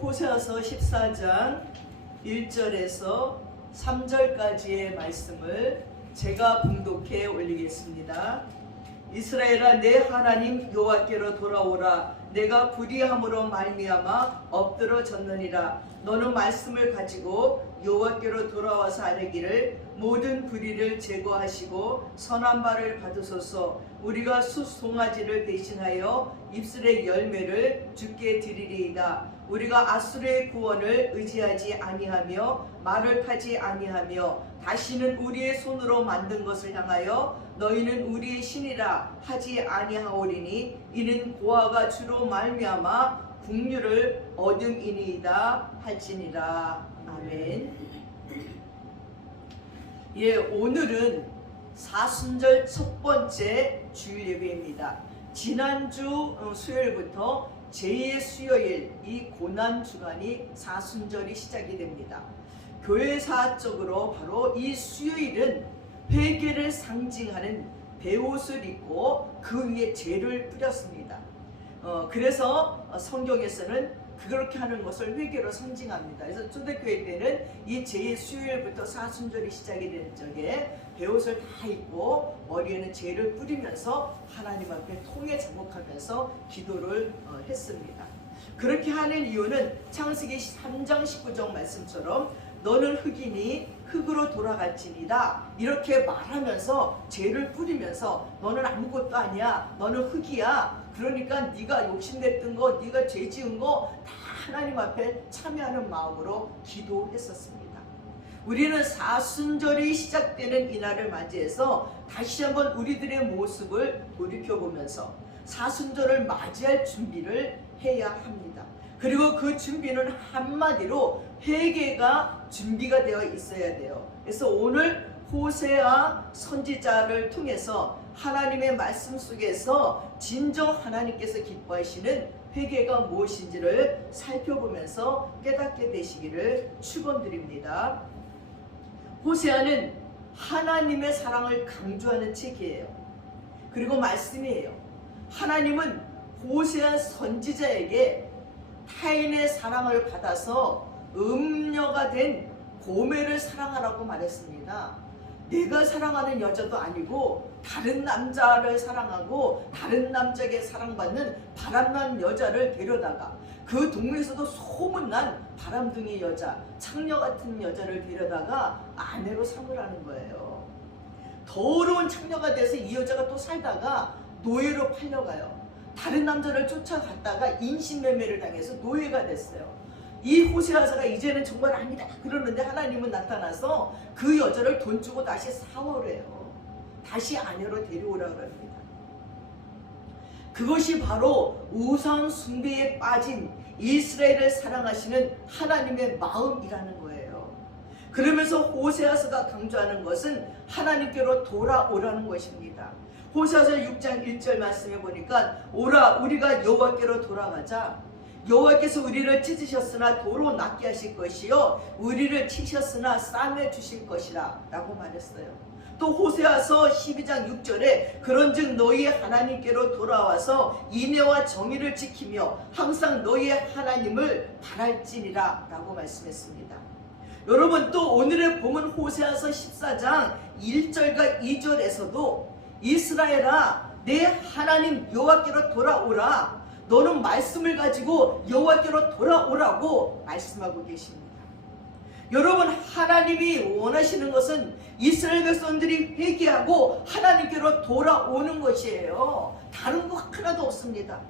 호세아서 14장 1절에서 3절까지의 말씀을 제가 봉독해 올리겠습니다. 이스라엘아, 내 하나님 여호와께로 돌아오라. 내가 불의함으로 말미암아 엎드러졌느니라. 너는 말씀을 가지고 여호와께로 돌아와서 아뢰기를 모든 불의를 제거하시고 선한 바를 받으소서. 우리가 숫송아지를 대신하여 입술의 열매를 주께 드리리이다. 우리가 아수르의 구원을 의지하지 아니하며 말을 타지 아니하며 다시는 우리의 손으로 만든 것을 향하여 너희는 우리의 신이라 하지 아니하오리니 이는 고아가 주로 말미암아 국류를 얻음이니이다 할지니라. 아멘. 오늘은 사순절 첫 번째 주일 예배입니다. 지난주 수요일부터 제2의 수요일, 이 고난주간이 사순절이 시작이 됩니다. 교회사적으로 바로 이 수요일은 회개를 상징하는 베옷을 입고 그 위에 죄를 뿌렸습니다. 그래서 성경에서는 그렇게 하는 것을 회개로 상징합니다. 그래서 초대교회 때는 이 제2의 수요일부터 사순절이 시작이 되는 적에 베옷을 다 입고 머리에는 죄를 뿌리면서 하나님 앞에 통에 자복하면서 기도를 했습니다. 그렇게 하는 이유는 창세기 3장 19절 말씀처럼 너는 흙이니 흙으로 돌아갈지니라 이렇게 말하면서 죄를 뿌리면서 너는 아무것도 아니야, 너는 흙이야, 그러니까 네가 욕심냈던 거, 네가 죄 지은 거 다 하나님 앞에 참여하는 마음으로 기도했었습니다. 우리는 사순절이 시작되는 이날을 맞이해서 다시 한번 우리들의 모습을 돌이켜보면서 사순절을 맞이할 준비를 해야 합니다. 그리고 그 준비는 한마디로 회개가 준비가 되어 있어야 돼요. 그래서 오늘 호세아 선지자를 통해서 하나님의 말씀 속에서 진정 하나님께서 기뻐하시는 회개가 무엇인지를 살펴보면서 깨닫게 되시기를 축원드립니다. 호세아는 하나님의 사랑을 강조하는 책이에요. 그리고 말씀이에요. 하나님은 호세아 선지자에게 타인의 사랑을 받아서 음녀가 된 고멜을 사랑하라고 말했습니다. 내가 사랑하는 여자도 아니고 다른 남자를 사랑하고 다른 남자에게 사랑받는 바람난 여자를 데려다가 그 동네에서도 소문난 바람둥이 여자, 창녀 같은 여자를 데려다가 아내로 삼으라는 거예요. 더러운 창녀가 돼서 이 여자가 또 살다가 노예로 팔려가요. 다른 남자를 쫓아갔다가 인신매매를 당해서 노예가 됐어요. 이 호세아서가 이제는 정말 아니다 그러는데 하나님은 나타나서 그 여자를 돈 주고 다시 사오래요. 다시 아내로 데려오라 그럽니다. 그것이 바로 우상 숭배에 빠진 이스라엘을 사랑하시는 하나님의 마음이라는 거예요. 그러면서 호세아서가 강조하는 것은 하나님께로 돌아오라는 것입니다. 호세아서 6장 1절 말씀해 보니까 오라 우리가 여호와께로 돌아가자. 여호와께서 우리를 찢으셨으나 도로 낫게 하실 것이요 우리를 치셨으나 싸매 주실 것이라 라고 말했어요. 또 호세아서 12장 6절에 그런즉 너희의 하나님께로 돌아와서 인애와 정의를 지키며 항상 너희의 하나님을 바랄지니라 라고 말씀했습니다. 여러분, 또 오늘의 본문 호세아서 14장 1절과 2절에서도 이스라엘아 내 하나님 여호와께로 돌아오라, 너는 말씀을 가지고 여호와께로 돌아오라고 말씀하고 계십니다. 여러분, 하나님이 원하시는 것은 이스라엘 백성들이 회개하고 하나님께로 돌아오는 것이에요. 다른 거 하나도 없습니다.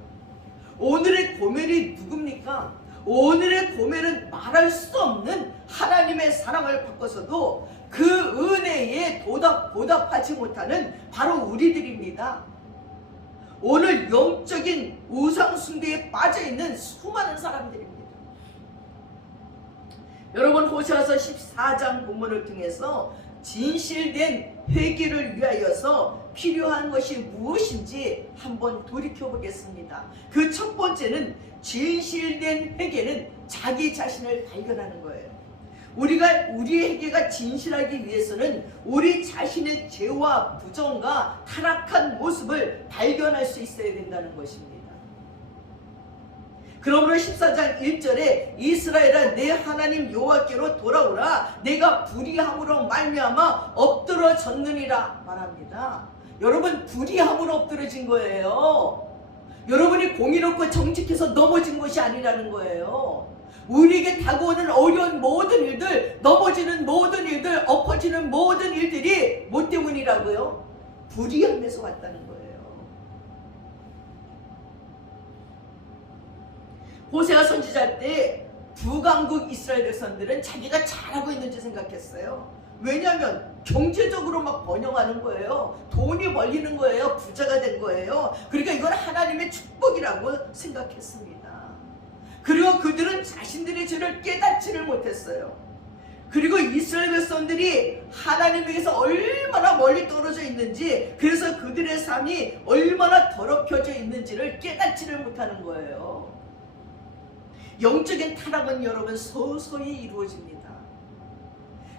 오늘의 고멜이 누굽니까? 오늘의 고멜은 말할 수 없는 하나님의 사랑을 받고서도 그 은혜에 보답하지 못하는 바로 우리들입니다. 오늘 영적인 우상 숭배에 빠져있는 수많은 사람들입니다. 여러분, 호세아서 14장 본문을 통해서 진실된 회개를 위하여서 필요한 것이 무엇인지 한번 돌이켜보겠습니다. 그 첫 번째는 진실된 회개는 자기 자신을 발견하는 거예요. 우리의 회개가 진실하기 위해서는 우리 자신의 죄와 부정과 타락한 모습을 발견할 수 있어야 된다는 것입니다. 그러므로 14장 1절에 이스라엘아 내 하나님 여호와께로 돌아오라 내가 불의함으로 말미암아 엎드러졌느니라 말합니다. 여러분, 불의함으로 엎드러진 거예요. 여러분이 공의롭고 정직해서 넘어진 것이 아니라는 거예요. 우리에게 다가오는 어려운 모든 일들, 넘어지는 모든 일들, 엎어지는 모든 일들이 뭐 때문이라고요? 불의함에서 왔다는 거예요. 호세아 선지자 때 북왕국 이스라엘 백성들은 자기가 잘하고 있는지 생각했어요. 왜냐하면 경제적으로 막 번영하는 거예요. 돈이 벌리는 거예요. 부자가 된 거예요. 그러니까 이건 하나님의 축복이라고 생각했습니다. 그리고 그들은 자신들의 죄를 깨닫지를 못했어요. 그리고 이스라엘 백성들이 하나님에게서 얼마나 멀리 떨어져 있는지, 그래서 그들의 삶이 얼마나 더럽혀져 있는지를 깨닫지를 못하는 거예요. 영적인 타락은 여러분 서서히 이루어집니다.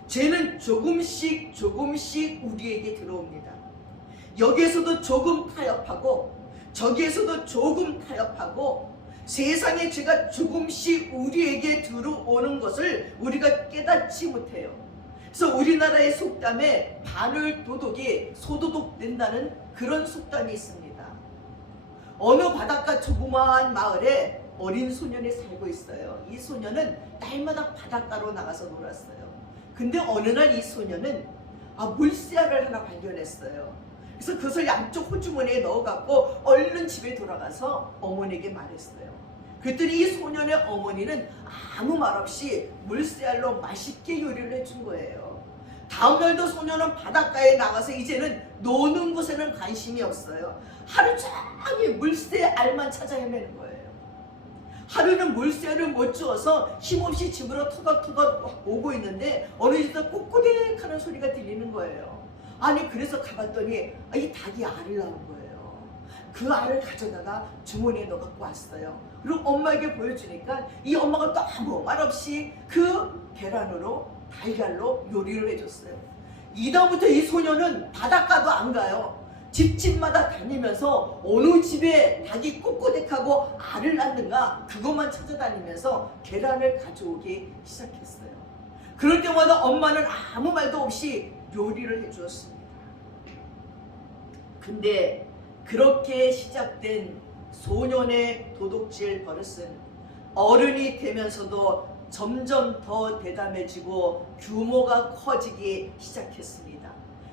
죄는 조금씩 우리에게 들어옵니다. 여기에서도 조금 타협하고 저기에서도 조금 타협하고 세상의 죄가 조금씩 우리에게 들어오는 것을 우리가 깨닫지 못해요. 그래서 우리나라의 속담에 바늘 도둑이 소도둑 된다는 그런 속담이 있습니다. 어느 바닷가 조그마한 마을에 어린 소년이 살고 있어요. 이 소년은 날마다 바닷가로 나가서 놀았어요. 근데 어느 날 이 소년은 물새알을 하나 발견했어요. 그래서 그것을 양쪽 호주머니에 넣어갖고 얼른 집에 돌아가서 어머니에게 말했어요. 그랬더니 이 소년의 어머니는 아무 말 없이 물새알로 맛있게 요리를 해준 거예요. 다음날도 소년은 바닷가에 나가서 이제는 노는 곳에는 관심이 없어요. 하루 종일 물새알만 찾아 헤매는 거예요. 하루는 물새알을 못 주어서 힘없이 집으로 토닥토닥 오고 있는데 어느 집에서 꼬꼬댁 하는 소리가 들리는 거예요. 아니, 그래서 가봤더니 이 닭이 알을 낳은 거예요. 그 알을 가져다가 주머니에 넣어갖고 왔어요. 그리고 엄마에게 보여주니까 이 엄마가 또 아무 말 없이 그 계란으로 달걀로 요리를 해줬어요. 이다음부터 이 소녀는 바닷가도 안 가요. 집집마다 다니면서 어느 집에 닭이 꼬꼬댁하고 알을 낳는가 그것만 찾아다니면서 계란을 가져오기 시작했어요. 그럴 때마다 엄마는 아무 말도 없이 요리를 해주었습니다. 근데 그렇게 시작된 소년의 도둑질 버릇은 어른이 되면서도 점점 더 대담해지고 규모가 커지기 시작했습니다.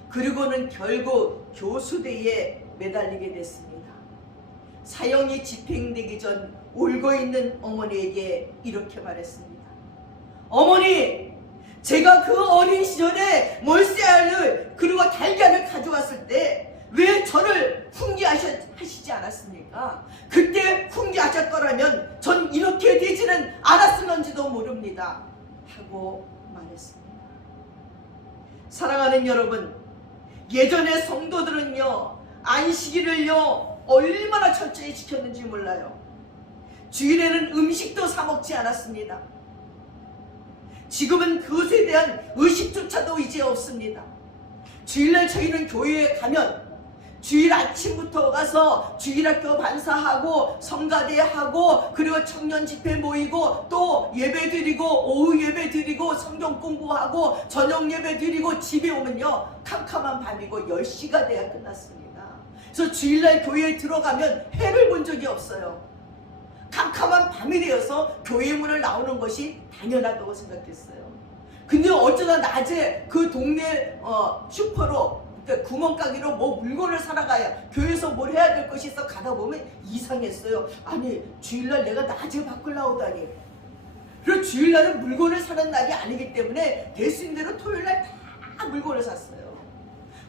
그리고는 결국 교수대에 매달리게 됐습니다. 사형이 집행되기 전 울고 있는 어머니에게 이렇게 말했습니다. 어머니, 제가 그 어린 시절에 몰새알을 그리고 달걀을 가져왔을 때 왜 저를 훈계하시지 않았습니까? 그때 훈계하셨더라면 전 이렇게 되지는 않았을런지도 모릅니다. 하고 말했습니다. 사랑하는 여러분, 예전의 성도들은요, 안식일을요 얼마나 철저히 지켰는지 몰라요. 주일에는 음식도 사 먹지 않았습니다. 지금은 그것에 대한 의식조차도 이제 없습니다. 주일날 저희는 교회에 가면 주일 아침부터 가서 주일학교 반사하고 성가대하고 그리고 청년 집회 모이고 또 예배 드리고 오후 예배 드리고 성경 공부하고 저녁 예배 드리고 집에 오면요 캄캄한 밤이고 10시가 돼야 끝났습니다. 그래서 주일날 교회에 들어가면 해를 본 적이 없어요. 캄캄한 밤이 되어서 교회 문을 나오는 것이 당연하다고 생각했어요. 근데 어쩌다 낮에 그 동네 슈퍼로 구멍가게로 뭐 물건을 사러 가야 교회에서 뭘 해야 될 것이 있어 가다 보면 이상했어요. 아니, 주일날 내가 낮에 밖을 나오다니. 그리고 주일날은 물건을 사는 날이 아니기 때문에 될 수 있는 대로 토요일날 다 물건을 샀어요.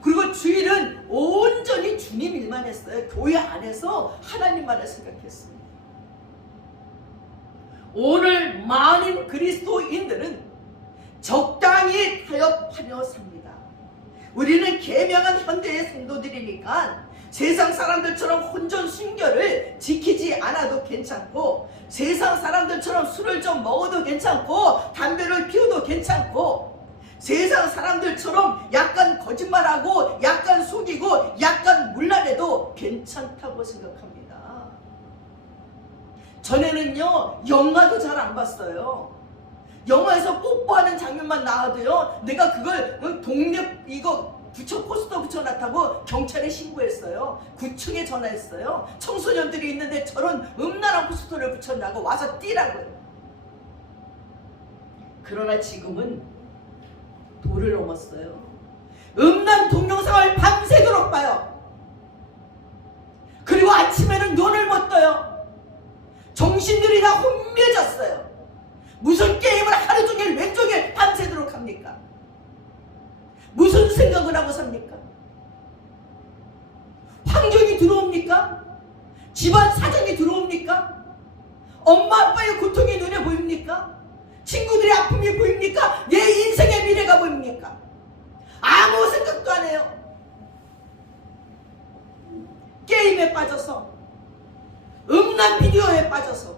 그리고 주일은 온전히 주님 일만 했어요. 교회 안에서 하나님만을 생각했습니다. 오늘 많은 그리스도인들은 적당히 타협하며 삽니다. 우리는 계명한 현대의 성도들이니까 세상 사람들처럼 혼전 순결을 지키지 않아도 괜찮고, 세상 사람들처럼 술을 좀 먹어도 괜찮고, 담배를 피워도 괜찮고, 세상 사람들처럼 약간 거짓말하고 약간 속이고 약간 문란해도 괜찮다고 생각합니다. 전에는요 영화도 잘 안 봤어요. 영화에서 뽀뽀하는 장면만 나와도요 내가 그걸 동네 이거 포스터 붙여놨다고 경찰에 신고했어요. 구청에 전화했어요. 청소년들이 있는데 저런 음란한 포스터를 붙였다고 와서 뛰라고요. 그러나 지금은 도를 넘었어요. 음란 동영상을 밤새도록 봐요. 그리고 아침에는 눈을 못 떠요. 정신들이 다 혼미해졌어요. 무슨 게임을 하루 종일 왼쪽에 밤새도록 합니까? 무슨 생각을 하고 삽니까? 환경이 들어옵니까? 집안 사정이 들어옵니까? 엄마 아빠의 고통이 눈에 보입니까? 친구들의 아픔이 보입니까? 내 인생의 미래가 보입니까? 아무 생각도 안 해요. 게임에 빠져서, 음란 비디오에 빠져서.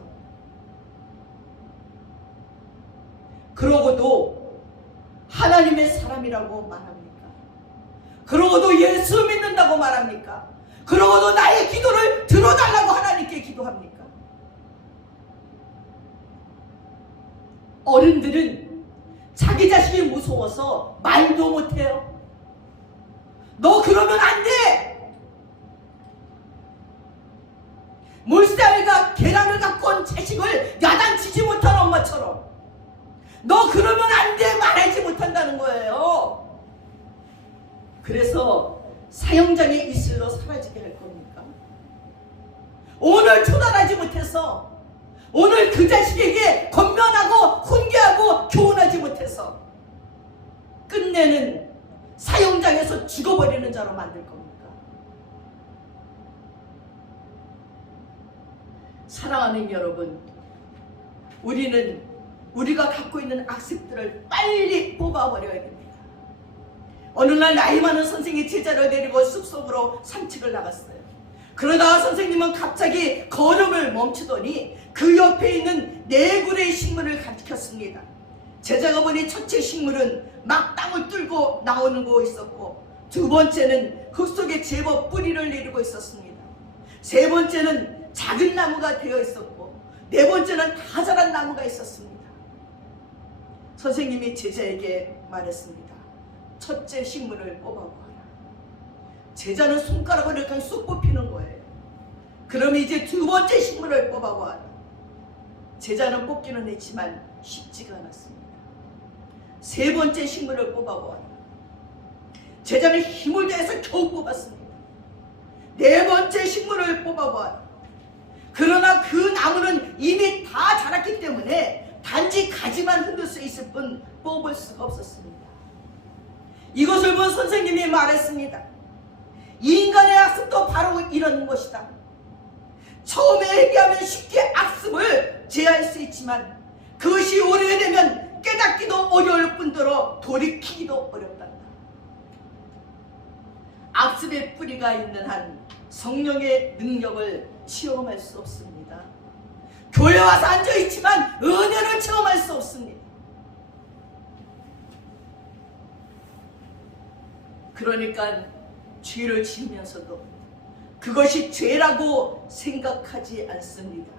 그러고도 하나님의 사람이라고 말합니까? 그러고도 예수 믿는다고 말합니까? 그러고도 나의 기도를 들어달라고 하나님께 기도합니까? 어른들은 자기 자식이 무서워서 말도 못해요. 너 그러면 안 돼! 물살과 계란을 갖고 온 자식을 야단치지 못한 엄마처럼 너 그러면 안 돼! 말하지 못한다는 거예요. 그래서 사형장에 이슬로 사라지게 할 겁니까? 오늘 초단하지 못해서, 오늘 그 자식에게 권면하고 훈계하고 교훈하지 못해서 끝내는 사형장에서 죽어버리는 자로 만들 겁니까? 사랑하는 여러분, 우리가 갖고 있는 악습들을 빨리 뽑아버려야 됩니다. 어느 날 나이 많은 선생이 제자를 데리고 숲속으로 산책을 나갔어요. 그러다가 선생님은 갑자기 걸음을 멈추더니 그 옆에 있는 네 그루의 식물을 가리켰습니다. 제자가 보니 첫째 식물은 막 땅을 뚫고 나오고 있었고, 두 번째는 흙 속에 제법 뿌리를 내리고 있었습니다. 세 번째는 작은 나무가 되어 있었고, 네 번째는 다 자란 나무가 있었습니다. 선생님이 제자에게 말했습니다. 첫째 식물을 뽑아보아라. 제자는 손가락을 이렇게 쑥 뽑히는 거예요. 그럼 이제 두 번째 식물을 뽑아보아라. 제자는 뽑기는 했지만 쉽지가 않았습니다. 세 번째 식물을 뽑아보아라. 제자는 힘을 다해서 겨우 뽑았습니다. 네 번째 식물을 뽑아보아라. 그러나 그 나무는 이미 다 자랐기 때문에 단지 가지만 흔들 수 있을 뿐 뽑을 수가 없었습니다. 이것을 본 선생님이 말했습니다. 인간의 악습도 바로 이런 것이다. 처음에 회개하면 쉽게 악습을 제할 수 있지만 그것이 오래되면 깨닫기도 어려울 뿐더러 돌이키기도 어렵단다. 악습의 뿌리가 있는 한 성령의 능력을 체험할 수 없습니다. 교회 와서 앉아있지만 은혜를 체험할 수 없습니다. 그러니까 죄를 지으면서도 그것이 죄라고 생각하지 않습니다.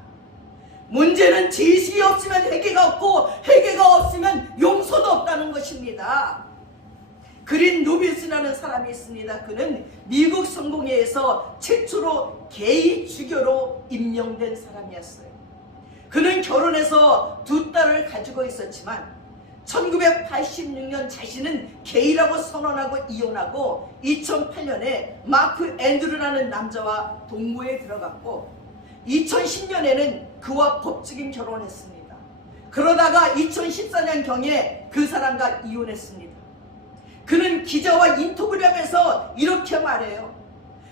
문제는 죄의식이 없으면 회개가 없고 회개가 없으면 용서도 없다는 것입니다. 그린 루빈스라는 사람이 있습니다. 그는 미국 성공회에서 최초로 게이 주교로 임명된 사람이었어요. 그는 결혼해서 두 딸을 가지고 있었지만 1986년 자신은 게이라고 선언하고 이혼하고 2008년에 마크 앤드루라는 남자와 동거에 들어갔고 2010년에는 그와 법적인 결혼을 했습니다. 그러다가 2014년경에 그 사람과 이혼했습니다. 그는 기자와 인터뷰를 하면서 이렇게 말해요.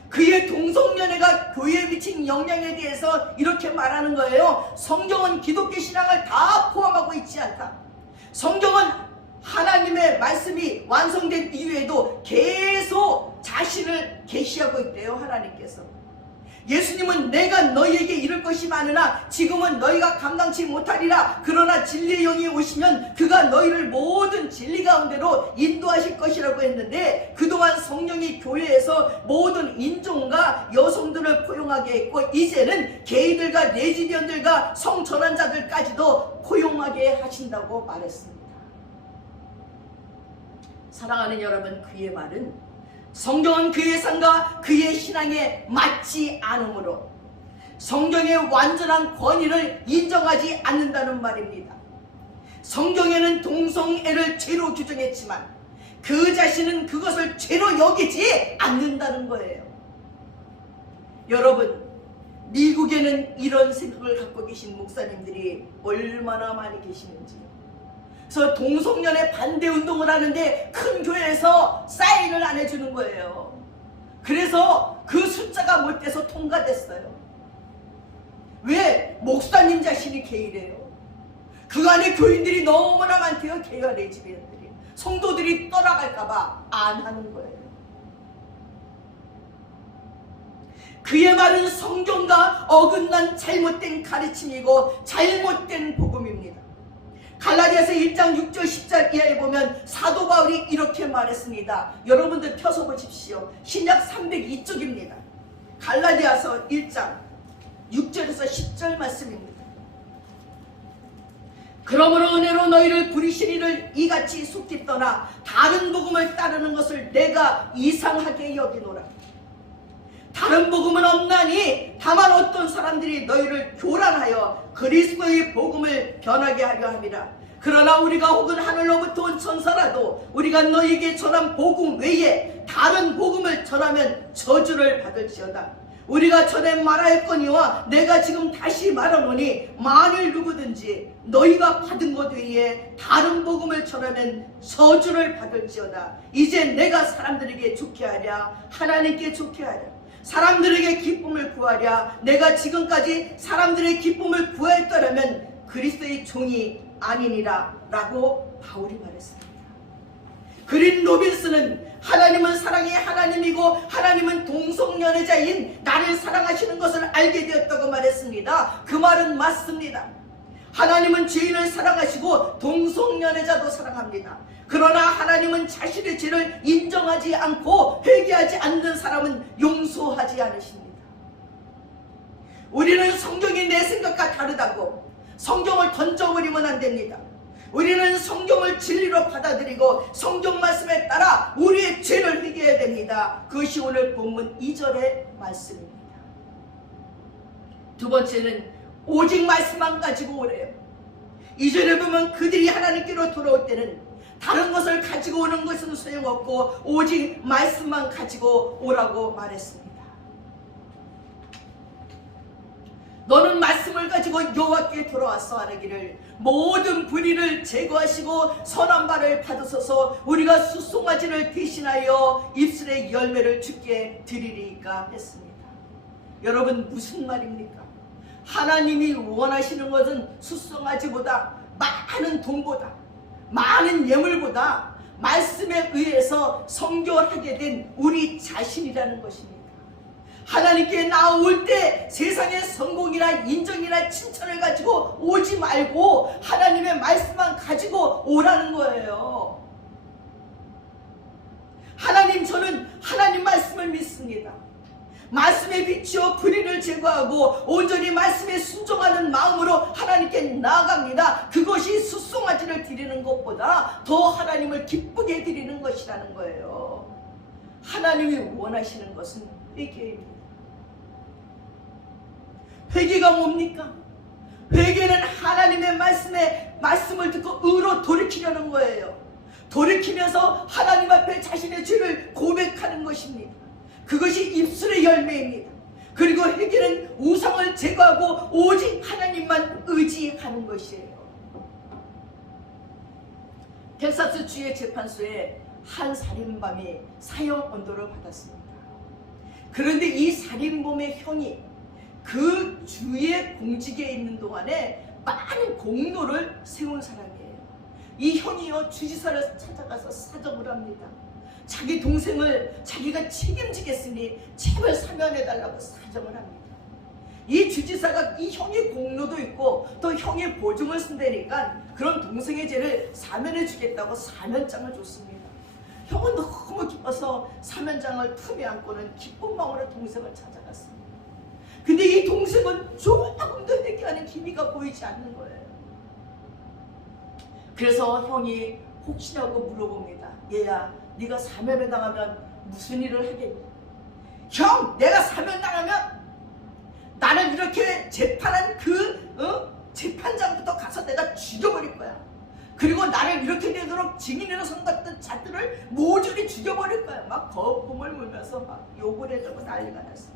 그의 동성연애가 교회에 미친 영향에 대해서 이렇게 말하는 거예요. 성경은 기독교 신앙을 다 포함하고 있지 않다. 성경은 하나님의 말씀이 완성된 이후에도 계속 자신을 계시하고 있대요. 하나님께서. 예수님은 내가 너희에게 이룰 것이 많으나 지금은 너희가 감당치 못하리라. 그러나 진리의 영이 오시면 그가 너희를 모든 진리 가운데로 인도하실 것이라고 했는데, 그동안 성령이 교회에서 모든 인종과 여성들을 포용하게 했고, 이제는 게이들과 레즈비언들과 성전환자들까지도 포용하게 하신다고 말했습니다. 사랑하는 여러분, 그의 말은 성경은 그의 삶과 그의 신앙에 맞지 않으므로 성경의 완전한 권위를 인정하지 않는다는 말입니다. 성경에는 동성애를 죄로 규정했지만 그 자신은 그것을 죄로 여기지 않는다는 거예요. 여러분, 미국에는 이런 생각을 갖고 계신 목사님들이 얼마나 많이 계시는지. 그래서 동성연애 반대 운동을 하는데 큰 교회에서 사인을 안 해주는 거예요. 그래서 그 숫자가 못 돼서 통과됐어요. 왜? 목사님 자신이 게이래요. 그 안에 교인들이 너무나 많대요. 게이와 레즈비언들이. 성도들이 떠나갈까봐 안 하는 거예요. 그의 말은 성경과 어긋난 잘못된 가르침이고 잘못된 복음입니다. 갈라디아서 1장 6절 10절 이하에 보면 사도 바울이 이렇게 말했습니다. 여러분들 펴서 보십시오. 신약 302쪽입니다. 갈라디아서 1장 6절에서 10절 말씀입니다. 그러므로 은혜로 너희를 부리시리를 이같이 속히 떠나 다른 복음을 따르는 것을 내가 이상하게 여기노라. 다른 복음은 없나니 다만 어떤 사람들이 너희를 교란하여 그리스도의 복음을 변하게 하려 함이라. 그러나 우리가 혹은 하늘로부터 온 천사라도 우리가 너희에게 전한 복음 외에 다른 복음을 전하면 저주를 받을지어다. 우리가 전에 말하였거니와 내가 지금 다시 말하노니 만일 누구든지 너희가 받은 것 외에 다른 복음을 전하면 저주를 받을지어다. 이제 내가 사람들에게 좋게 하랴 하나님께 좋게 하랴 사람들에게 기쁨을 구하랴. 내가 지금까지 사람들의 기쁨을 구했더라면 그리스도의 종이 아니니라 라고 바울이 말했습니다. 그린 로빈스는 하나님은 사랑의 하나님이고 하나님은 동성연애자인 나를 사랑하시는 것을 알게 되었다고 말했습니다. 그 말은 맞습니다. 하나님은 죄인을 사랑하시고 동성연애자도 사랑합니다. 그러나 하나님은 자신의 죄를 인정하지 않고 회개하지 않는 사람은 용서하지 않으십니다. 우리는 성경이 내 생각과 다르다고 성경을 던져버리면 안 됩니다. 우리는 성경을 진리로 받아들이고 성경 말씀에 따라 우리의 죄를 회개해야 됩니다. 그것이 오늘 본문 2절의 말씀입니다. 두 번째는 오직 말씀만 가지고 오래요. 2절에 보면 그들이 하나님께로 돌아올 때는 다른 것을 가지고 오는 것은 소용없고 오직 말씀만 가지고 오라고 말했습니다. 너는 말씀을 가지고 여호와께 돌아와서 하기를 모든 불의를 제거하시고 선한 바를 받으소서. 우리가 숫송아지를 대신하여 입술의 열매를 주께 드리리까 했습니다. 여러분, 무슨 말입니까? 하나님이 원하시는 것은 숫송아지보다 많은 돈보다 많은 예물보다 말씀에 의해서 성결하게 된 우리 자신이라는 것입니다. 하나님께 나올 때 세상의 성공이나 인정이나 칭찬을 가지고 오지 말고 하나님의 말씀만 가지고 오라는 거예요. 하나님, 저는 하나님 말씀을 믿습니다. 말씀에 비추어 불의를 제거하고 온전히 말씀에 순종하는 마음으로 하나님께 나아갑니다. 그것이 숫송아지를 드리는 것보다 더 하나님을 기쁘게 드리는 것이라는 거예요. 하나님이 원하시는 것은 회개입니다. 회개가 뭡니까? 회개는 하나님의 말씀을 듣고 의로 돌이키려는 거예요. 돌이키면서 하나님 앞에 자신의 죄를 고백하는 것입니다. 그것이 입술의 열매입니다. 그리고 회개는 우상을 제거하고 오직 하나님만 의지하는 것이에요. 텍사스 주의 재판소에 한 살인범이 사형 언도를 받았습니다. 그런데 이 살인범의 형이 그 주의 공직에 있는 동안에 많은 공로를 세운 사람이에요. 이 형이요, 주지사를 찾아가서 사정을 합니다. 자기 동생을 자기가 책임지겠으니 제발 사면해달라고 사정을 합니다. 이 주지사가 이 형의 공로도 있고 또 형의 보증을 쓴다니까 그런 동생의 죄를 사면해 주겠다고 사면장을 줬습니다. 형은 너무 기뻐서 사면장을 품에 안고는 기쁜 마음으로 동생을 찾아갔습니다. 근데 이 동생은 조금도 회개하는 기미가 보이지 않는 거예요. 그래서 형이 혹시라고 물어봅니다. 얘야, 네가 사면을 당하면 무슨 일을 하겠니? 형, 내가 사면당하면 나는 이렇게 재판한 재판장부터 가서 내가 죽여버릴 거야. 그리고 나를 이렇게 되도록 증인으로 선갔던 자들을 모조리 죽여버릴 거야. 막 거품을 물면서 막 욕을 해주고 난리가 났어.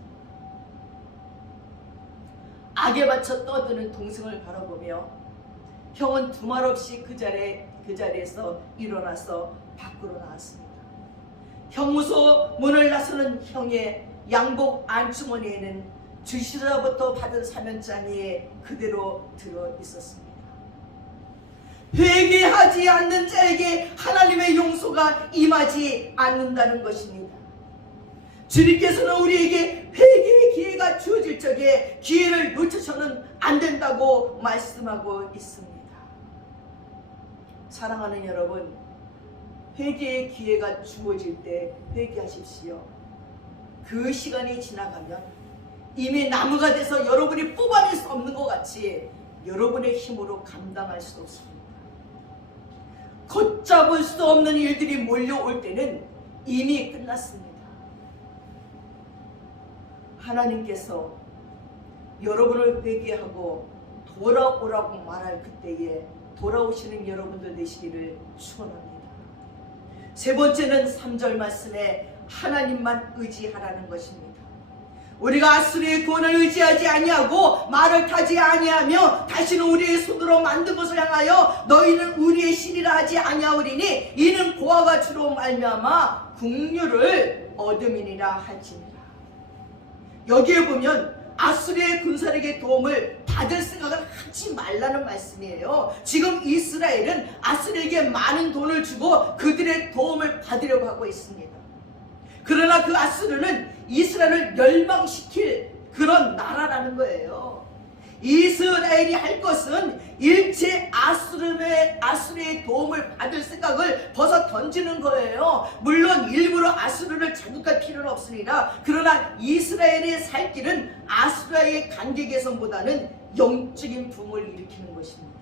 악에 받쳐 떠드는 동생을 바라보며 형은 두말 없이 그 자리에서 일어나서 밖으로 나왔습니다. 형무소 문을 나서는 형의 양복 안주머니에는 주시자부터 받은 사면장이 그대로 들어 있었습니다. 회개하지 않는 자에게 하나님의 용서가 임하지 않는다는 것입니다. 주님께서는 우리에게 회개의 기회가 주어질 적에 기회를 놓쳐서는 안 된다고 말씀하고 있습니다. 사랑하는 여러분, 회개의 기회가 주어질 때 회개하십시오. 그 시간이 지나가면 이미 나무가 돼서 여러분이 뽑아낼 수 없는 것 같이 여러분의 힘으로 감당할 수 없습니다. 걷잡을 수 없는 일들이 몰려올 때는 이미 끝났습니다. 하나님께서 여러분을 회개하고 돌아오라고 말할 그때에 돌아오시는 여러분들 되시기를 축원합니다. 세 번째는 3절 말씀에 하나님만 의지하라는 것입니다. 우리가 아수르의 구원을 의지하지 아니하고 말을 타지 아니하며 다시는 우리의 손으로 만든 것을 향하여 너희는 우리의 신이라 하지 아니하오리니 이는 고아가 주로 말미암아 국류를 얻음이니라 할지니라. 여기에 보면 아수르의 군사력의 도움을 받을 생각을 하지 말라는 말씀이에요. 지금 이스라엘은 아수르에게 많은 돈을 주고 그들의 도움을 받으려고 하고 있습니다. 그러나 그 아수르는 이스라엘을 멸망시킬 그런 나라라는 거예요. 이스라엘이 할 것은 일체 아수르의 도움을 받을 생각을 벗어 던지는 거예요. 물론 일부러 아수르를 자극할 필요는 없으리라. 그러나 이스라엘의 살 길은 아수르의 간계 개선보다는 영적인 부흥을 일으키는 것입니다.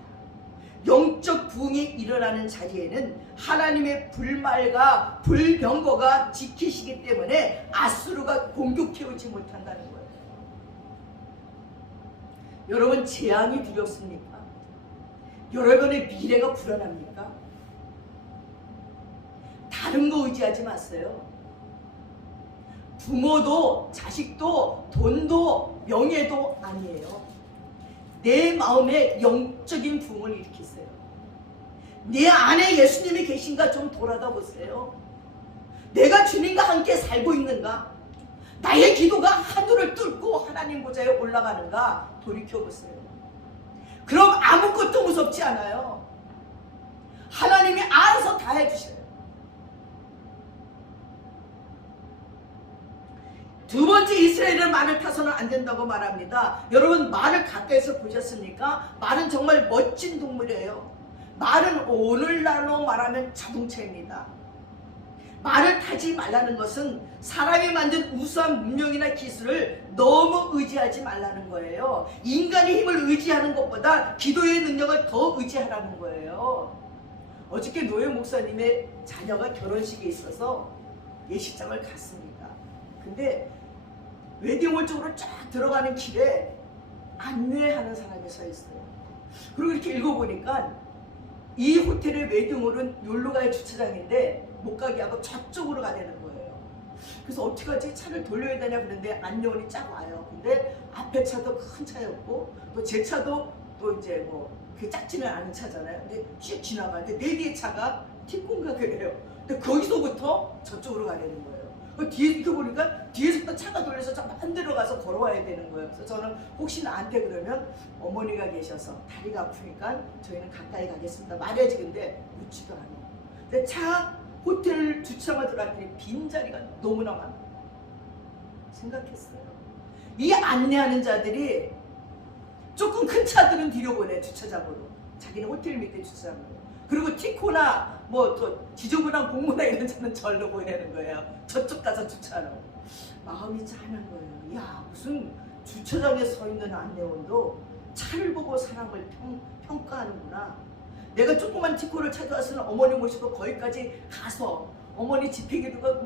영적 부흥이 일어나는 자리에는 하나님의 불말과 불병거가 지키시기 때문에 아수르가 공격해오지 못한다는 거예요. 여러분, 재앙이 두렵습니까? 여러분의 미래가 불안합니까? 다른 거 의지하지 마세요. 부모도 자식도 돈도 명예도 아니에요. 내 마음에 영적인 부흥을 일으키세요. 내 안에 예수님이 계신가 좀 돌아다 보세요. 내가 주님과 함께 살고 있는가? 나의 기도가 하늘을 뚫고 하나님 보좌에 올라가는가 돌이켜보세요. 그럼 아무것도 무섭지 않아요. 하나님이 알아서 다 해주셔요. 두 번째, 이스라엘은 말을 타서는 안 된다고 말합니다. 여러분, 말을 가까이서 보셨습니까? 말은 정말 멋진 동물이에요. 말은 오늘날로 말하면 자동차입니다. 말을 타지 말라는 것은 사람이 만든 우수한 문명이나 기술을 너무 의지하지 말라는 거예요. 인간의 힘을 의지하는 것보다 기도의 능력을 더 의지하라는 거예요. 어저께 노예 목사님의 자녀가 결혼식에 있어서 예식장을 갔습니다. 근데 웨딩홀 쪽으로 쫙 들어가는 길에 안내하는 사람이 서 있어요. 그리고 이렇게 읽어보니까 이 호텔의 웨딩홀은 놀러갈 주차장인데 못 가게 하고 저쪽으로 가려는 거예요. 그래서 어떻게 하지? 차를 돌려야 되냐 그런데 안내원이 쫙 와요. 근데 앞에 차도 큰 차였고 또 제 차도 또 이제 뭐 그 작지는 않은 차잖아요. 근데 쭉 지나가는데 내 뒤에 차가 티콘가 그래요. 근데 거기서부터 저쪽으로 가려는 거예요. 뒤에 이렇게 보니까 뒤에서부터 차가 돌려서 저 반대로 가서 걸어와야 되는 거예요. 그래서 저는 혹시 나한테 그러면 어머니가 계셔서 다리가 아프니까 저희는 가까이 가겠습니다 말해야지. 근데 묻지도 않아요. 근데 차 호텔 주차장을 들어갔더니 빈자리가 너무나 많아. 생각했어요. 이 안내하는 자들이 조금 큰 차들은 뒤로 보내, 주차장으로. 자기는 호텔 밑에 주차장으로. 그리고 티코나 뭐 또 지저분한 공무나 이런 차는 절로 보내는 거예요. 저쪽 가서 주차하라고. 마음이 짠한 거예요. 야, 무슨 주차장에 서 있는 안내원도 차를 보고 사람을 평가하는구나. 내가 조그만 티코를 찾아와서는 어머니 모시고 거기까지 가서 어머니 집회기도가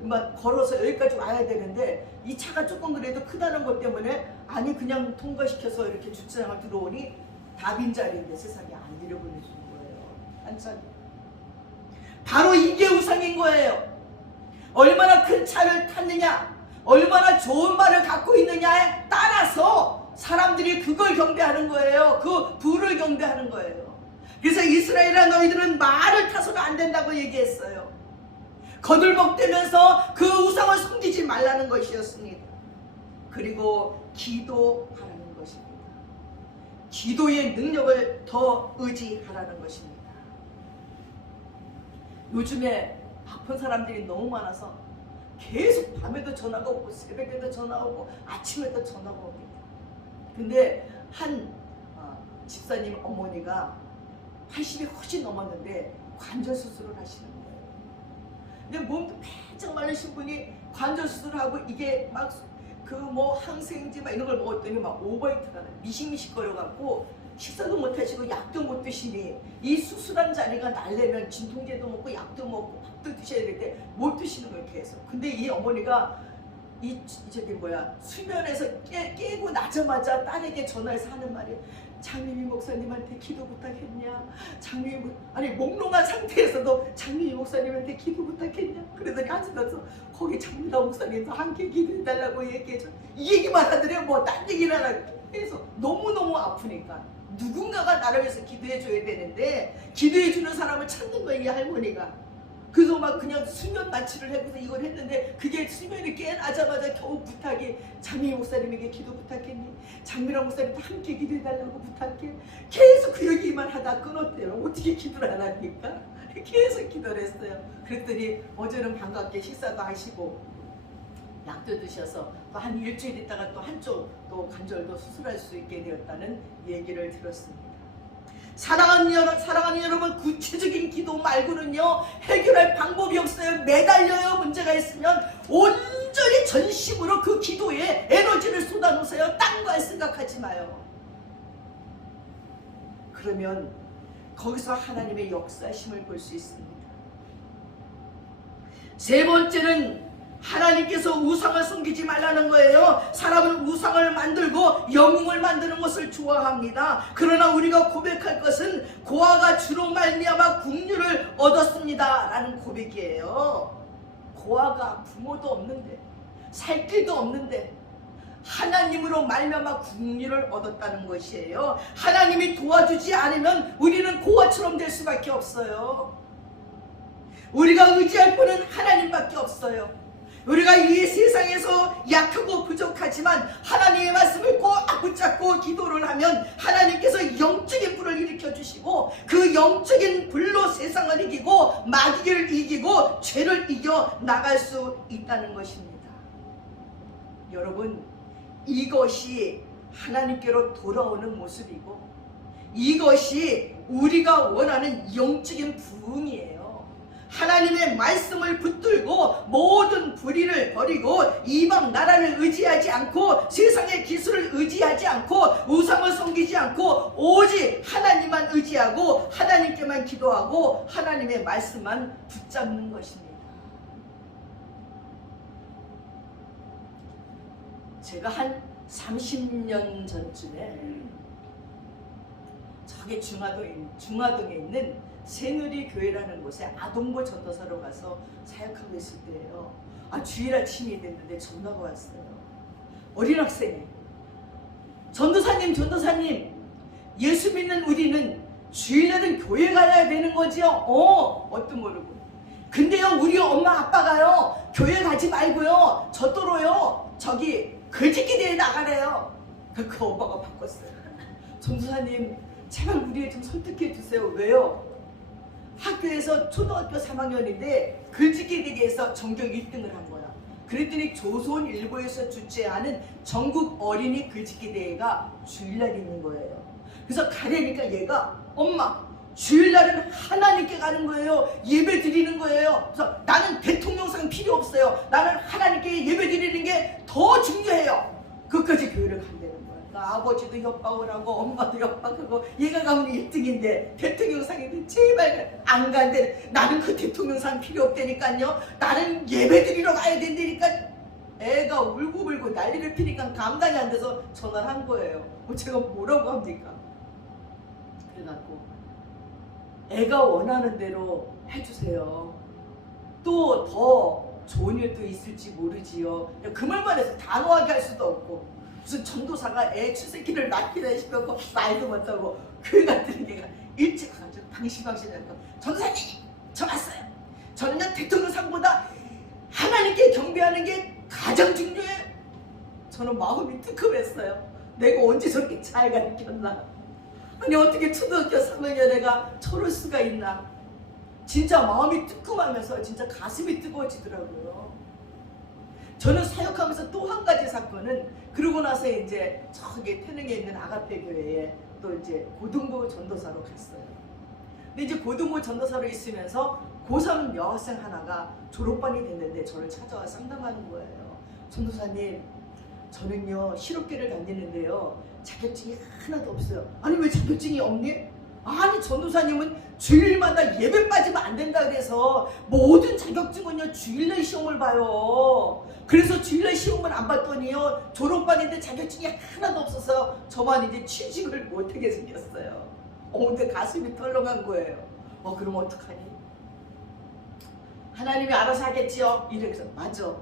막 걸어서 여기까지 와야 되는데 이 차가 조금 그래도 크다는 것 때문에 아니 그냥 통과시켜서 이렇게 주차장을 들어오니 다 빈자리인데 세상에 안 들여보내주는 거예요. 한참. 바로 이게 우상인 거예요. 얼마나 큰 차를 탔느냐, 얼마나 좋은 말을 갖고 있느냐에 따라서 사람들이 그걸 경배하는 거예요. 그 부를 경배하는 거예요. 그래서 이스라엘아, 너희들은 말을 타서는 안 된다고 얘기했어요. 거들먹대면서 그 우상을 숨기지 말라는 것이었습니다. 그리고 기도하라는 것입니다. 기도의 능력을 더 의지하라는 것입니다. 요즘에 바쁜 사람들이 너무 많아서 계속 밤에도 전화가 오고 새벽에도 전화 오고 아침에도 전화가 옵니다. 근데 한 집사님 어머니가 80이 훨씬 넘었는데 관절 수술을 하시는 거예요. 근데 몸도 빼짝 말르신 분이 관절 수술하고 이게 막 그 뭐 항생제 막 이런 걸 먹었더니 막 오버히트가 나요. 미식미식거려 갖고 식사도 못 하시고 약도 못 드시니 이 수술한 자리가 날려면 진통제도 먹고 약도 먹고 밥도 드셔야 될 때 못 드시는 거예요, 계속. 근데 이 어머니가 수면에서 깨고 나자마자 딸에게 전화해서 하는 말이, 장미미 목사님한테 기도 부탁했냐? 아니 몽롱한 상태에서도 장미미 목사님한테 기도 부탁했냐? 그러더니 앉아서 거기 장미나 목사님도 함께 기도해달라고 얘기해줘. 이 얘기만 하더니 뭐 딴 얘기를 하라고 해서 너무너무 아프니까 누군가가 나를 위해서 기도해줘야 되는데 기도해주는 사람을 찾는 거예요, 이 할머니가. 그래서 막 그냥 수면 마취를 해서 이걸 했는데 그게 수면이 깨나자마자 겨우 부탁이, 장미 목사님에게 기도 부탁했니? 장미랑 목사님도 함께 기도해달라고 부탁해. 계속 그 얘기만 하다 끊었대요. 어떻게 기도를 안 합니까? 계속 기도를 했어요. 그랬더니 어제는 반갑게 식사도 하시고 약도 드셔서 또 한 일주일 있다가 또 한쪽 또 관절도 수술할 수 있게 되었다는 얘기를 들었습니다. 사랑하는 여러분, 구체적인 기도 말고는요 해결할 방법이 없어요. 매달려요. 문제가 있으면 온전히 전심으로 그 기도에 에너지를 쏟아놓으세요. 딴 거 생각하지 마요. 그러면 거기서 하나님의 역사심을 볼 수 있습니다. 세 번째는 하나님께서 우상을 숨기지 말라는 거예요. 사람은 우상을 만들고 영웅을 만드는 것을 좋아합니다. 그러나 우리가 고백할 것은 고아가 주로 말미암아 국류를 얻었습니다 라는 고백이에요. 고아가 부모도 없는데 살 길도 없는데 하나님으로 말미암아 국류를 얻었다는 것이에요. 하나님이 도와주지 않으면 우리는 고아처럼 될 수밖에 없어요. 우리가 의지할 분은 하나님밖에 없어요. 우리가 이 세상에서 약하고 부족하지만 하나님의 말씀을 꼭 붙잡고 기도를 하면 하나님께서 영적인 불을 일으켜 주시고 그 영적인 불로 세상을 이기고 마귀를 이기고 죄를 이겨 나갈 수 있다는 것입니다. 여러분, 이것이 하나님께로 돌아오는 모습이고 이것이 우리가 원하는 영적인 부흥이에요. 하나님의 말씀을 붙들고 모든 불의를 버리고 이방 나라를 의지하지 않고 세상의 기술을 의지하지 않고 우상을 섬기지 않고 오직 하나님만 의지하고 하나님께만 기도하고 하나님의 말씀만 붙잡는 것입니다. 제가 한 30년 전쯤에 저기 중화동에 있는 새누리 교회라는 곳에 아동부 전도사로 가서 사역하고 있을 때예요. 주일 아침이 됐는데 전화가 왔어요. 어린 학생이, 전도사님, 예수 믿는 우리는 주일날은 교회 가야 되는 거지요? 뭣도 모르고. 근데요, 우리 엄마 아빠가요, 교회 가지 말고요, 저도로요, 저기 글짓기대에 나가래요. 그 엄마가 바꿨어요. 전도사님, 제발 우리 애 좀 설득해 주세요. 왜요? 학교에서 초등학교 3학년인데 글짓기 대회에서 전교 1등을 한 거야. 그랬더니 조선일보에서 주최하는 전국 어린이 글짓기 대회가 주일날 있는 거예요. 그래서 가려니까 얘가 엄마 주일날은 하나님께 가는 거예요. 예배 드리는 거예요. 그래서 나는 대통령상 필요 없어요. 나는 하나님께 예배 드리는 게 더 중요해요. 그까지 교회를 간다는 거예요. 그러니까 아버지도 협박을 하고 엄마도 협박하고 얘가 가면 1등인데 대통령상인데 제발 안 간대. 나는 그 대통령상 필요 없다니까요. 나는 예배 드리러 가야 된다니까. 애가 울고불고 난리를 피니까 감당이 안 돼서 전화를 한 거예요. 제가 뭐라고 합니까? 그래갖고 애가 원하는 대로 해주세요. 또 더 좋은 일도 있을지 모르지요. 그 말만 해서 단호하게 할 수도 없고 무슨 전도사가 애 출세기를 낳기나 싶었고 말도 못하고 교회 같은 게가 일찍 가가지고 방시방시해서 전도사님 저 왔어요. 저는요 대통령상보다 하나님께 경배하는 게 가장 중요해요. 저는 마음이 뜨끔했어요. 내가 언제 저렇게 잘 가르쳤나. 아니 어떻게 초등학교 3학년 애가 저럴 수가 있나. 진짜 마음이 뜨끔하면서 진짜 가슴이 뜨거워지더라고요. 저는 사역하면서 또 한 가지 사건은 그러고 나서 이제 저기 태릉에 있는 아가페 교회에 또 이제 고등부 전도사로 갔어요. 근데 이제 고등부 전도사로 있으면서 고3 여학생 하나가 졸업반이 됐는데 저를 찾아와 상담하는 거예요. 전도사님 저는요 실업계를 다니는데요 자격증이 하나도 없어요. 아니 왜 자격증이 없니? 아니 전도사님은 주일마다 예배 빠지면 안 된다 그래서 모든 자격증은요 주일날 시험을 봐요. 그래서 주일날 시험을 안 봤더니요 졸업반인데 자격증이 하나도 없어서 저만 이제 취직을 못하게 생겼어요. 근데 가슴이 털렁한 거예요. 그럼 어떡하니? 하나님이 알아서 하겠지요. 이래서 맞아.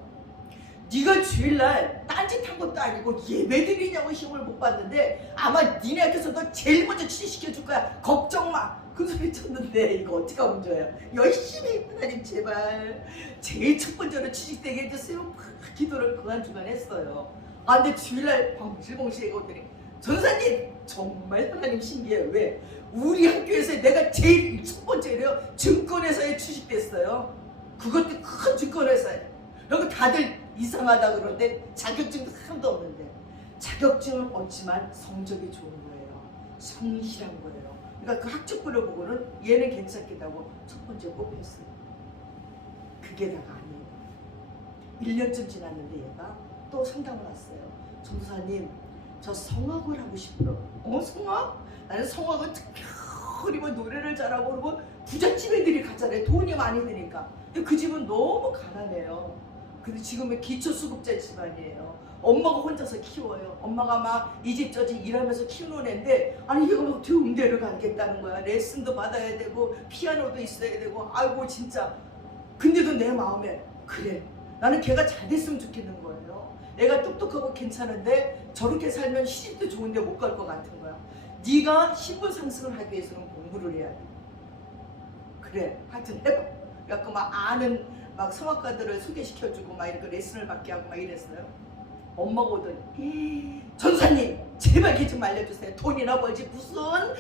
네가 주일날 딴짓한 것도 아니고 예배드리냐고 시험을 못 봤는데 아마 니네 학교에서도 제일 먼저 취직시켜줄 거야. 걱정 마. 그 소리 쳤는데 이거 어떻게 하면 좋아요? 열심히 하나님 제발 제일 첫 번째로 취직되게 해주세요. 막 기도를 그간중간 했어요. 근데 주일날 봉실봉실해가 오더니 전사님 정말 하나님 신기해요. 왜? 우리 학교에서 내가 제일 첫 번째로요 증권회사에 취직됐어요. 그것도 큰 증권회사에. 그리고 다들 이상하다 그러는데 자격증도 하나도 없는데 자격증은 없지만 성적이 좋은 거예요. 성실한 거예요. 그러니까 그 학적부를 보고는 얘는 괜찮겠다고 첫 번째 뽑혔어요. 그게 다가 아니에요. 1년쯤 지났는데 얘가 또 상담을 왔어요. 전도사님 저 성악을 하고 싶어요. 성악? 나는 성악을 특별히 뭐 노래를 잘하고 그러고 부잣집 애들이 가잖아요. 돈이 많이 드니까. 근데 그 집은 너무 가난해요. 근데 지금은 기초수급자 집안이에요. 엄마가 혼자서 키워요. 엄마가 막 이 집 저 집 일하면서 키우는 애인데 아니 얘가 막 음대를 가겠다는 거야. 레슨도 받아야 되고 피아노도 있어야 되고 아이고 진짜. 근데도 내 마음에 그래 나는 걔가 잘 됐으면 좋겠는 거예요. 애가 똑똑하고 괜찮은데 저렇게 살면 시집도 좋은데 못 갈 것 같은 거야. 네가 신분 상승을 하기 위해서는 공부를 해야 돼. 그래 하여튼 해봐. 그래갖고 막 아는 막 성악가들을 소개시켜주고 막 이렇게 레슨을 받게 하고 막 이랬어요. 엄마가 오더니 전사님 제발 걔 좀 알려주세요. 돈이나 벌지 무슨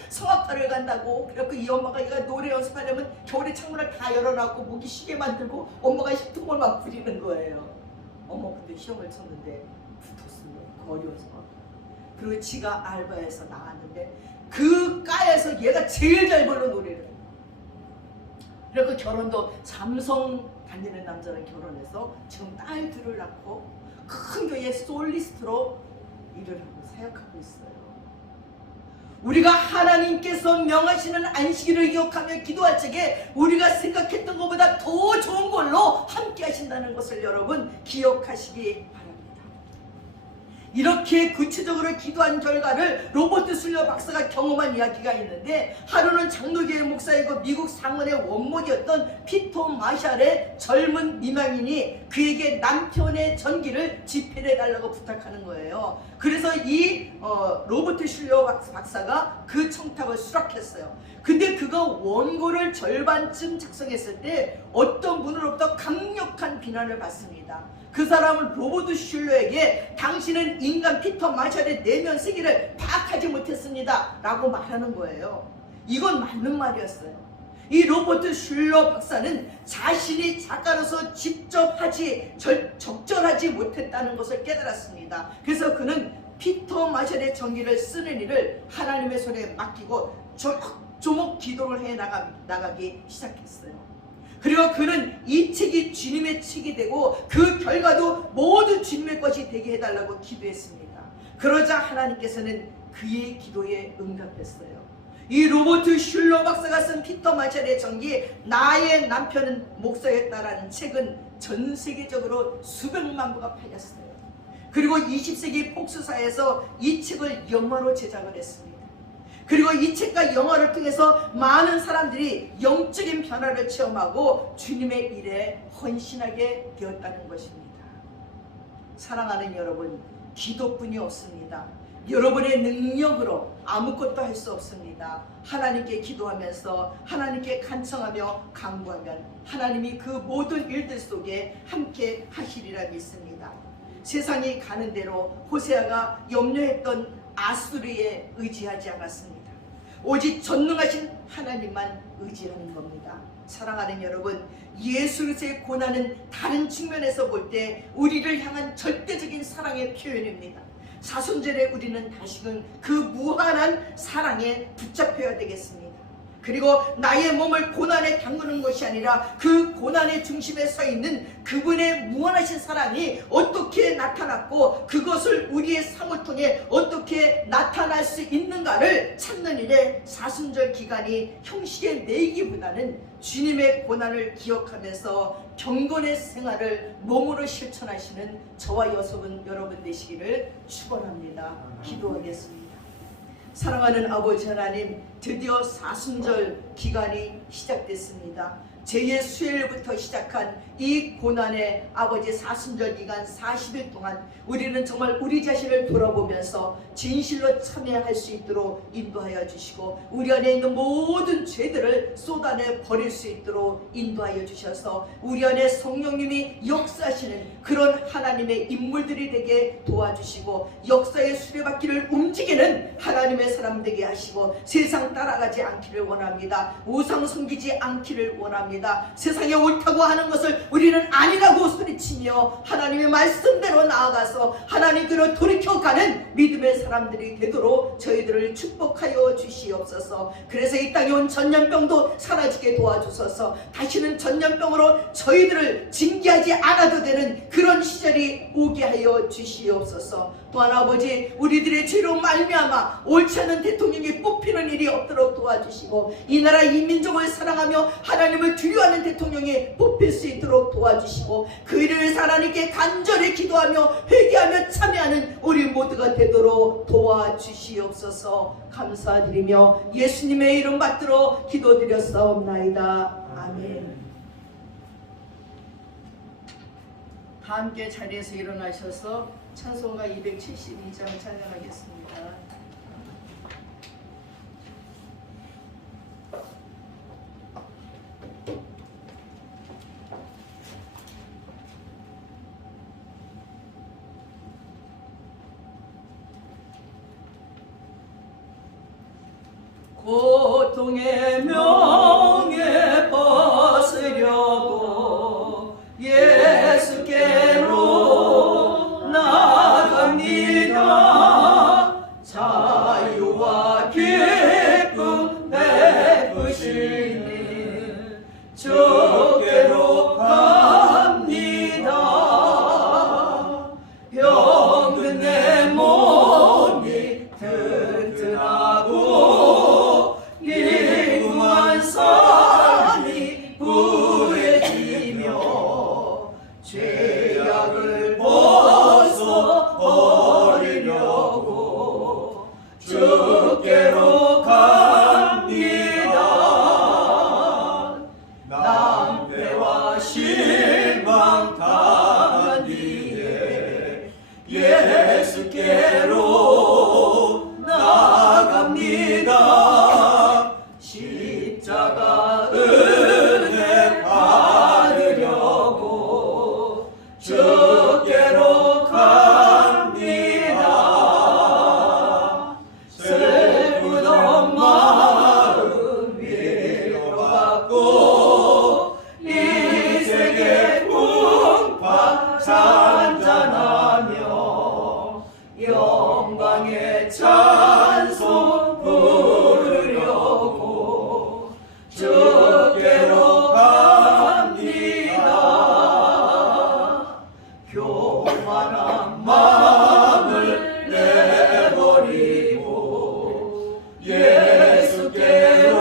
성악가를 간다고. 그래갖고 이 엄마가 얘가 노래 연습하려면 겨울에 창문을 다 열어놨고 목이 쉬게 만들고 엄마가 히통을 막 부리는 거예요. 근데 시험을 쳤는데 붙었어요. 어려워서. 그리고 지가 알바해서 나왔는데 그 과에서 얘가 제일 잘 부르는 노래를. 그래서 결혼도 삼성 다니는 남자랑 결혼해서 지금 딸 둘을 낳고 큰 교회 솔리스트로 일을 하고 사역하고 있어요. 우리가 하나님께서 명하시는 안식일을 기억하며 기도할 적에 우리가 생각했던 것보다 더 좋은 걸로 함께 하신다는 것을 여러분 기억하시기 바랍니다. 이렇게 구체적으로 기도한 결과를 로버트 술려 박사가 경험한 이야기가 있는데 하루는 장로교회 목사이고 미국 상원의 원목이었던 피터 마샬의 젊은 미망인이 그에게 남편의 전기를 집필해달라고 부탁하는 거예요. 그래서 이 로버트 술려 박사가 그 청탁을 수락했어요. 근데 그가 원고를 절반쯤 작성했을 때 어떤 분으로부터 강력한 비난을 받습니다. 그 사람은 로버트 슐러에게 당신은 인간 피터 마샬의 내면 세계를 파악하지 못했습니다 라고 말하는 거예요. 이건 맞는 말이었어요. 이 로버트 슐러 박사는 자신이 작가로서 직접 적절하지 못했다는 것을 깨달았습니다. 그래서 그는 피터 마셜의 전기를 쓰는 일을 하나님의 손에 맡기고 조목조목 기도를 해 나가기 시작했어요. 그리고 그는 이 책이 주님의 책이 되고 그 결과도 모두 주님의 것이 되게 해달라고 기도했습니다. 그러자 하나님께서는 그의 기도에 응답했어요. 이 로버트 슐러 박사가 쓴 피터 마셜의 전기 나의 남편은 목사였다라는 책은 전 세계적으로 수백만 부가 팔렸어요. 그리고 20세기 폭스사에서 이 책을 영화로 제작을 했습니다. 그리고 이 책과 영화를 통해서 많은 사람들이 영적인 변화를 체험하고 주님의 일에 헌신하게 되었다는 것입니다. 사랑하는 여러분, 기도뿐이 없습니다. 여러분의 능력으로 아무것도 할 수 없습니다. 하나님께 기도하면서 하나님께 간청하며 간구하면 하나님이 그 모든 일들 속에 함께 하시리라 믿습니다. 세상이 가는 대로 호세아가 염려했던 아수르에 의지하지 않았습니다. 오직 전능하신 하나님만 의지하는 겁니다. 사랑하는 여러분, 예수 그리스도의 고난은 다른 측면에서 볼 때 우리를 향한 절대적인 사랑의 표현입니다. 사순절에 우리는 다시금 그 무한한 사랑에 붙잡혀야 되겠습니다. 그리고 나의 몸을 고난에 담그는 것이 아니라 그 고난의 중심에 서 있는 그분의 무한하신 사랑이 어떻게 나타났고 그것을 우리의 삶을 통해 어떻게 나타날 수 있는가를 찾는 일에 사순절 기간이 형식에 매이기보다는 주님의 고난을 기억하면서 경건의 생활을 몸으로 실천하시는 저와 여러분 되시기를 축원합니다. 기도하겠습니다. 사랑하는 아버지 하나님, 드디어 사순절 기간이 시작됐습니다. 제2수요일부터 시작한 이 고난의 아버지 사순절 기간 40일 동안 우리는 정말 우리 자신을 돌아보면서 진실로 참여할 수 있도록 인도하여 주시고 우리 안에 있는 모든 죄들을 쏟아내 버릴 수 있도록 인도하여 주셔서 우리 안에 성령님이 역사하시는 그런 하나님의 인물들이 되게 도와주시고 역사의 수레바퀴를 움직이는 하나님의 사람 되게 하시고 세상 따라가지 않기를 원합니다. 우상 섬기지 않기를 원합니다. 세상에 옳다고 하는 것을 우리는 아니라고 소리치며 하나님의 말씀대로 나아가서 하나님께로 돌이켜가는 믿음의 사람들이 되도록 저희들을 축복하여 주시옵소서. 그래서 이 땅에 온 전염병도 사라지게 도와주소서. 다시는 전염병으로 저희들을 징계하지 않아도 되는 그런 시절이 오게 하여 주시옵소서. 또한 아버지, 우리들의 죄로 말미암아 옳지 않은 대통령이 뽑히는 일이 없도록 도와주시고 이 나라 이 민족을 사랑하며 하나님을 두려워하는 대통령이 뽑힐 수 있도록 도와주시고 그 일을 위해서 하나님께 간절히 기도하며 회개하며 참여하는 우리 모두가 되도록 도와주시옵소서. 감사드리며 예수님의 이름 받들어 기도드렸사옵나이다. 아멘. 다 함께 자리에서 일어나셔서 찬송가 272장 찬양하겠습니다. 고통의 명예 벗으려고 예수께로 나갑니다. 자유와 기쁨 베푸시니 주께로 갑니다. 병든 내 몸이 튼튼하고 이구한 영광의 찬송 부르려고 주께로 갑니다. 교만한 마음을 내버리고 예수께로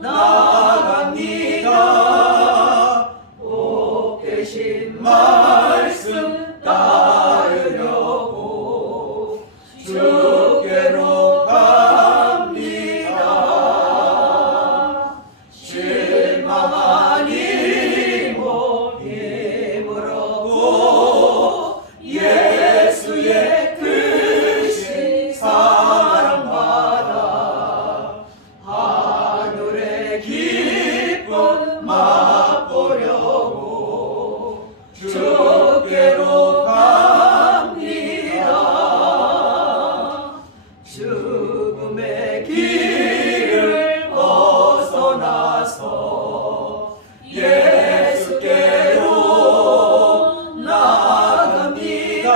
나갑니다. 복 대신 말씀 따르려고 주께로 갑니다. 실망한 이모 힘으로고 예수의 크신 사랑받아 하늘의 기쁨 맛보려고 주께로 갑니다. 죽음의 길을 벗어나서 예수께로 나갑니다.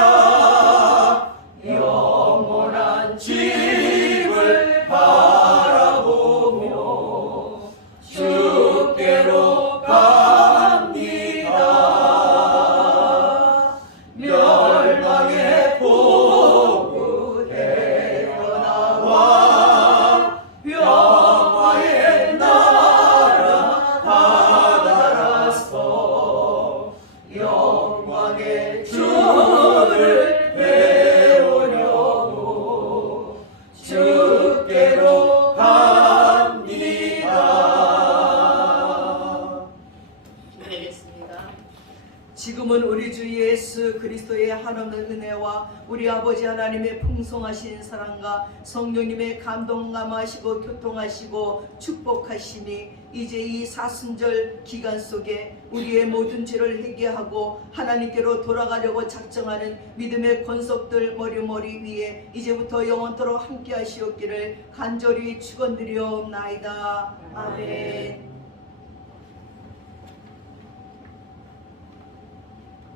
영원한 집을 바라보며 주께로 갑니다. 멸망의 폭우 헤어나와 영화의 나라 다다랐어. 영광의 주를 배우려고 주께로 갑니다. 기도하겠습니다. 지금은 우리 주 예수 그리스도의 한없는 은혜와 우리 아버지 하나님의 풍성하신 사랑과 성령님의 감동감하시고 교통하시고 축복하심이 이제 이 사순절 기간 속에 우리의 모든 죄를 회개하고 하나님께로 돌아가려고 작정하는 믿음의 권속들 머리 위에 이제부터 영원토록 함께 하시옵기를 간절히 축원드리옵나이다. 아멘.